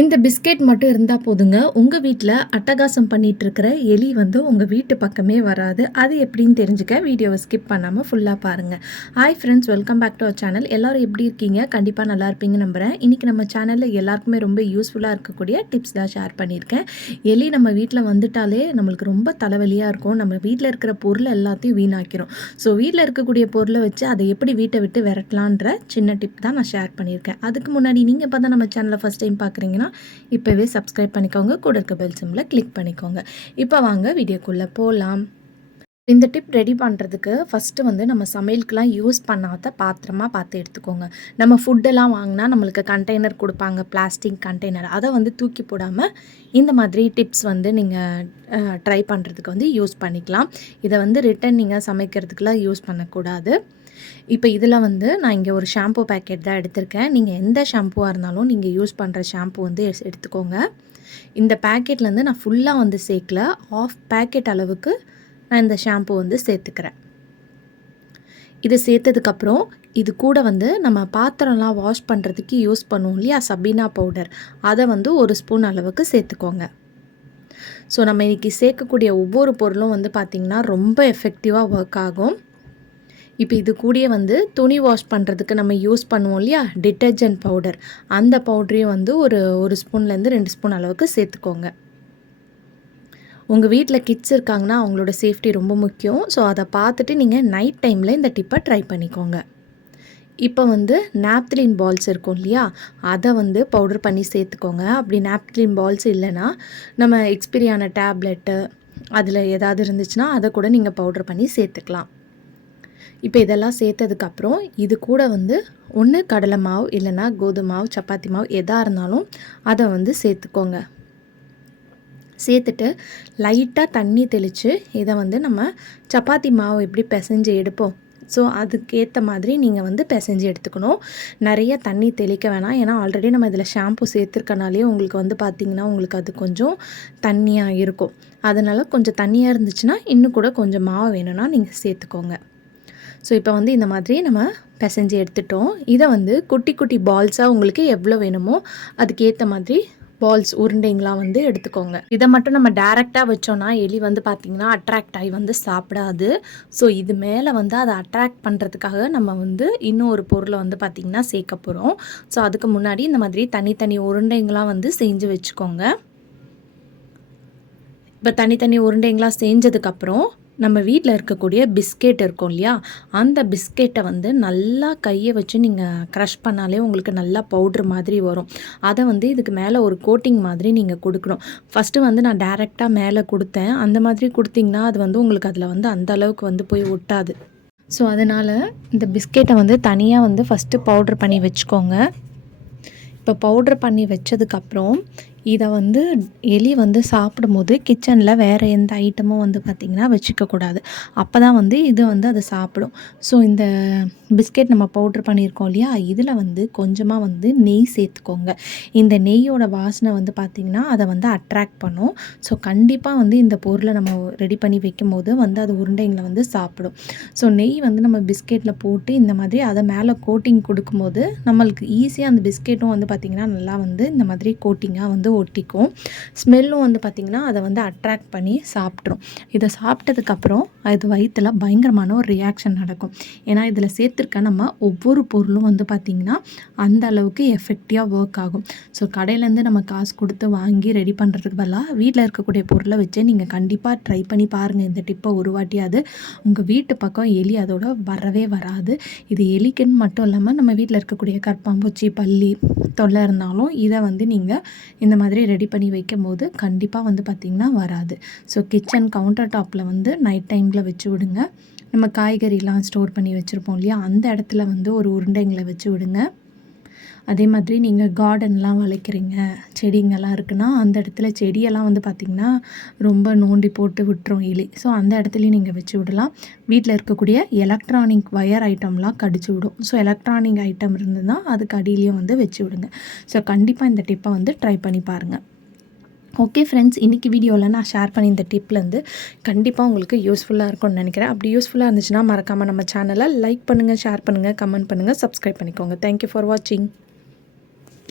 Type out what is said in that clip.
இந்த பிஸ்கெட் மட்டும் இருந்தா போதுங்க. உங்க வீட்ல அட்டகாசம் பண்ணிட்டு இருக்கிற எலி வந்து உங்க வீட்டு பக்கமே வராது. அது எப்படின்னு தெரிஞ்சுக்க வீடியோவ ஸ்கிப் பண்ணாம ஃபுல்லா பாருங்க. Hi friends, welcome back to our channel. எல்லாரும் எப்படி இருக்கீங்க? கண்டிப்பா நல்லா இருப்பீங்கன்னு நம்புறேன். இன்னைக்கு நம்ம சேனல்ல எல்லாருக்குமே ரொம்ப யூஸ்ஃபுல்லா இருக்கக்கூடிய டிப்ஸ் தான் ஷேர் பண்ணியிருக்கேன். எலி நம்ம வீட்ல வந்துட்டாலே நம்மளுக்கு ரொம்ப தலைவலியா இருக்கும். நம்ம வீட்ல இருக்கிற பொருள் எல்லாத்தையும் வீணாக்கிரும். ஸோ வீட்ல இருக்கக்கூடிய பொருள வச்சு அதை எப்படி வீட்டை விட்டு விரட்டலான்ற சின்ன டிப் தான் நான் ஷேர் பண்ணியிருக்கேன். அதுக்கு முன்னாடி நீங்க இப்ப தான் நம்ம சேனலை ஃபர்ஸ்ட் டைம் பார்க்குறீங்கன்னா இப்போவே சப்ஸ்கிரைப் பண்ணிக்கோங்க. கூட இருக்க பெல் சிம்பிளை கிளிக் பண்ணிக்கோங்க. இப்போ வாங்க வீடியோக்குள்ளே போகலாம். இந்த டிப் ரெடி பண்ணுறதுக்கு ஃபஸ்ட்டு வந்து நம்ம சமையலுக்கெலாம் யூஸ் பண்ணாத பாத்திரமாக பார்த்து எடுத்துக்கோங்க. நம்ம ஃபுட்டெல்லாம் வாங்கினா நம்மளுக்கு கண்டெய்னர் கொடுப்பாங்க, பிளாஸ்டிக் கண்டெய்னர். அதை வந்து தூக்கி போடாமல் இந்த மாதிரி டிப்ஸ் வந்து நீங்கள் ட்ரை பண்ணுறதுக்கு வந்து யூஸ் பண்ணிக்கலாம். இதை வந்து ரிட்டன் நீங்கள் சமைக்கிறதுக்கெலாம் யூஸ் பண்ணக்கூடாது. இப்போ இதில் வந்து நான் இங்கே ஒரு ஷாம்பூ பேக்கெட் தான் எடுத்திருக்கேன். நீங்கள் எந்த ஷாம்புவாக இருந்தாலும் நீங்கள் யூஸ் பண்ணுற ஷாம்பு வந்து எடுத்துக்கோங்க. இந்த பேக்கெட்லேருந்து நான் ஃபுல்லாக வந்து சேர்க்கல, ஆஃப் பேக்கெட் அளவுக்கு நான் இந்த ஷாம்பு வந்து சேர்த்துக்கிறேன். இது சேர்த்ததுக்கப்புறம் இது கூட வந்து நம்ம பாத்திரம்லாம் வாஷ் பண்ணுறதுக்கு யூஸ் பண்ணுவோம் இல்லையா, சபீனா பவுடர், அதை வந்து 1 ஸ்பூன் அளவுக்கு சேர்த்துக்கோங்க. ஸோ நம்ம இன்றைக்கி சேர்க்கக்கூடிய ஒவ்வொரு பொருளும் வந்து பார்த்திங்கன்னா ரொம்ப எஃபெக்டிவாக ஒர்க் ஆகும். இப்போ இது கூடயே வந்து துணி வாஷ் பண்ணுறதுக்கு நம்ம யூஸ் பண்ணுவோம் இல்லையா, டிட்டர்ஜென்ட் பவுடர், அந்த பவுடரையும் வந்து ஒரு ஸ்பூன்லேருந்து 2 ஸ்பூன் அளவுக்கு சேர்த்துக்கோங்க. உங்கள் வீட்டில் கிட்ஸ் இருக்காங்கன்னா அவங்களோட சேஃப்டி ரொம்ப முக்கியம். ஸோ அதை பார்த்துட்டு நீங்கள் நைட் டைமில் இந்த டிப்பை ட்ரை பண்ணிக்கோங்க. இப்போ வந்து நாப்திலின் பால்ஸ் இருக்கும் இல்லையா, அதை வந்து பவுடர் பண்ணி சேர்த்துக்கோங்க. அப்படி நாப்திலின் பால்ஸ் இல்லைன்னா நம்ம எக்ஸ்பிரியான டேப்லெட்டு அதில் ஏதாவது இருந்துச்சுன்னா அதை கூட நீங்கள் பவுடர் பண்ணி சேர்த்துக்கலாம். இப்போ இதெல்லாம் சேர்த்ததுக்கப்புறம் இது கூட வந்து ஒன்று கடலை மாவு இல்லைன்னா கோதுமை மாவு, சப்பாத்தி மாவு எதாக இருந்தாலும் அதை வந்து சேர்த்துக்கோங்க. சேர்த்துட்டு லைட்டாக தண்ணி தெளித்து இதை வந்து நம்ம சப்பாத்தி மாவு எப்படி பிசைஞ்சு எடுப்போம், ஸோ அதுக்கேற்ற மாதிரி நீங்கள் வந்து பிசைஞ்சு எடுத்துக்கணும். நிறைய தண்ணி தெளிக்க வேணாம், ஏன்னா ஆல்ரெடி நம்ம இதில் ஷாம்பு சேர்த்துருக்கனாலே உங்களுக்கு வந்து பார்த்திங்கன்னா உங்களுக்கு அது கொஞ்சம் தண்ணியாக இருக்கும். அதனால் கொஞ்சம் தண்ணியாக இருந்துச்சுன்னா இன்னும் கூட கொஞ்சம் மாவு வேணும்னா நீங்கள் சேர்த்துக்கோங்க. ஸோ இப்போ வந்து இந்த மாதிரி நம்ம பிசைஞ்சு எடுத்துட்டோம். இதை வந்து குட்டி குட்டி பால்ஸாக உங்களுக்கு எவ்வளோ வேணுமோ அதுக்கேற்ற மாதிரி பால்ஸ் உருண்டைங்களாம் வந்து எடுத்துக்கோங்க. இதை மட்டும் நம்ம டேரெக்டாக வச்சோன்னா எலி வந்து பார்த்திங்கன்னா அட்ராக்ட் ஆகி வந்து சாப்பிடாது. ஸோ இது மேலே வந்து அதை அட்ராக்ட் பண்ணுறதுக்காக நம்ம வந்து இன்னும் ஒரு பொருளை வந்து பார்த்திங்கன்னா சேர்க்க போகிறோம். ஸோ அதுக்கு முன்னாடி இந்த மாதிரி தனித்தனி உருண்டைங்களாம் வந்து செஞ்சு வச்சுக்கோங்க. இப்போ தனித்தனி உருண்டைங்களாம் செஞ்சதுக்கப்புறம் நம்ம வீட்டில் இருக்கக்கூடிய பிஸ்கெட் இருக்கும் இல்லையா, அந்த பிஸ்கெட்டை வந்து நல்லா கையை வச்சு நீங்கள் க்ரஷ் பண்ணாலே உங்களுக்கு நல்லா பவுட்ரு மாதிரி வரும். அதை வந்து இதுக்கு மேலே ஒரு கோட்டிங் மாதிரி நீங்கள் கொடுக்கணும். ஃபஸ்ட்டு வந்து நான் டைரெக்டாக மேலே கொடுத்தேன். அந்த மாதிரி கொடுத்திங்கன்னா அது வந்து உங்களுக்கு அதில் வந்து அந்த அளவுக்கு வந்து போய் ஒட்டாது. ஸோ அதனால் இந்த பிஸ்கெட்டை வந்து தனியாக வந்து ஃபஸ்ட்டு பவுட்ரு பண்ணி வச்சுக்கோங்க. இப்போ பவுட்ரு பண்ணி வச்சதுக்கப்புறம் இதை வந்து எலி வந்து சாப்பிடும்போது கிச்சனில் வேறு எந்த ஐட்டமும் வந்து பார்த்திங்கன்னா வச்சுக்கக்கூடாது. அப்போ தான் வந்து இது வந்து அதை சாப்பிடும். ஸோ இந்த பிஸ்கெட் நம்ம பவுட்ரு பண்ணியிருக்கோம் இல்லையா, இதில் வந்து கொஞ்சமாக வந்து நெய் சேர்த்துக்கோங்க. இந்த நெய்யோட வாசனை வந்து பார்த்திங்கன்னா அதை வந்து அட்ராக்ட் பண்ணும். ஸோ கண்டிப்பாக வந்து இந்த பொருளை நம்ம ரெடி பண்ணி வைக்கும்போது வந்து அது உருண்டைங்களை வந்து சாப்பிடும். ஸோ நெய் வந்து நம்ம பிஸ்கெட்டில் போட்டு இந்த மாதிரி அதை மேலே கோட்டிங் கொடுக்கும்போது நம்மளுக்கு ஈஸியாக அந்த பிஸ்கெட்டும் வந்து பார்த்திங்கன்னா நல்லா வந்து இந்த மாதிரி கோட்டிங்காக வந்து ஒட்டிக்கும். ஸ்மெல்லும் வந்து பார்த்திங்கன்னா அதை வந்து அட்ராக்ட் பண்ணி சாப்பிட்ரும். இதை சாப்பிட்டதுக்கப்புறம் அது வயிற்றில் பயங்கரமான ஒரு ரியாக்ஷன் நடக்கும். ஏன்னா இதில் சேர்த்துருக்க நம்ம ஒவ்வொரு பொருளும் வந்து பார்த்திங்கன்னா அந்த அளவுக்கு எஃபெக்டிவாக ஒர்க் ஆகும். ஸோ கடையிலேருந்து நம்ம காசு கொடுத்து வாங்கி ரெடி பண்ணுறதுக்கு பதிலாக வீட்டில் இருக்கக்கூடிய பொருளை வச்சு நீங்கள் கண்டிப்பாக ட்ரை பண்ணி பாருங்கள். இந்த டிப்பை ஒரு வாட்டியாவது. உங்கள் வீட்டு பக்கம் எலி அதோட வரவே வராது. இது எலிக்குன்னு மட்டும் இல்லாமல் நம்ம வீட்டில் இருக்கக்கூடிய கற்பாம்பூச்சி, பல்லி தொல்லை இருந்தாலும் இதை வந்து நீங்கள் இந்த மாதிரி ரெடி பண்ணி வைக்கும் போது கண்டிப்பாக வந்து பார்த்திங்கன்னா வராது. ஸோ கிச்சன் கவுண்டர் டாப்பில் வந்து நைட் டைமில் வச்சு விடுங்க. நம்ம காய்கறிலாம் ஸ்டோர் பண்ணி வச்சுருப்போம் இல்லையா, அந்த இடத்துல வந்து ஒரு உருண்டைங்களை வச்சு விடுங்க. அதே மாதிரி நீங்கள் கார்டன்லாம் வளர்க்குறீங்க, செடிங்கெல்லாம் இருக்குன்னா அந்த இடத்துல செடியெல்லாம் வந்து பார்த்திங்கன்னா ரொம்ப நோண்டி போட்டு விட்டுரும் எலி. ஸோ அந்த இடத்துலையும் நீங்கள் வச்சு விடலாம். வீட்டில் இருக்கக்கூடிய எலக்ட்ரானிக் வயர் ஐட்டம்லாம் கடிச்சு விடும். ஸோ எலக்ட்ரானிக் ஐட்டம் இருந்ததுன்னா அதுக்கு அடியிலையும் வந்து வச்சு விடுங்க. ஸோ கண்டிப்பாக இந்த டிப்பை வந்து ட்ரை பண்ணி பாருங்கள். ஓகே ஃப்ரெண்ட்ஸ், இன்றைக்கி வீடியோவில் நான் ஷேர் பண்ணி இந்த டிப்லேருந்து கண்டிப்பாக உங்களுக்கு யூஸ்ஃபுல்லாக இருக்கும்னு நினைக்கிறேன். அப்படி யூஸ்ஃபுல்லாக இருந்துச்சுன்னா மறக்காமல் நம்ம சேனலை லைக் பண்ணுங்கள், ஷேர் பண்ணுங்கள், கமெண்ட் பண்ணுங்கள், சப்ஸ்கிரைப் பண்ணிக்கோங்க. தேங்க்யூ ஃபார் வாட்சிங்.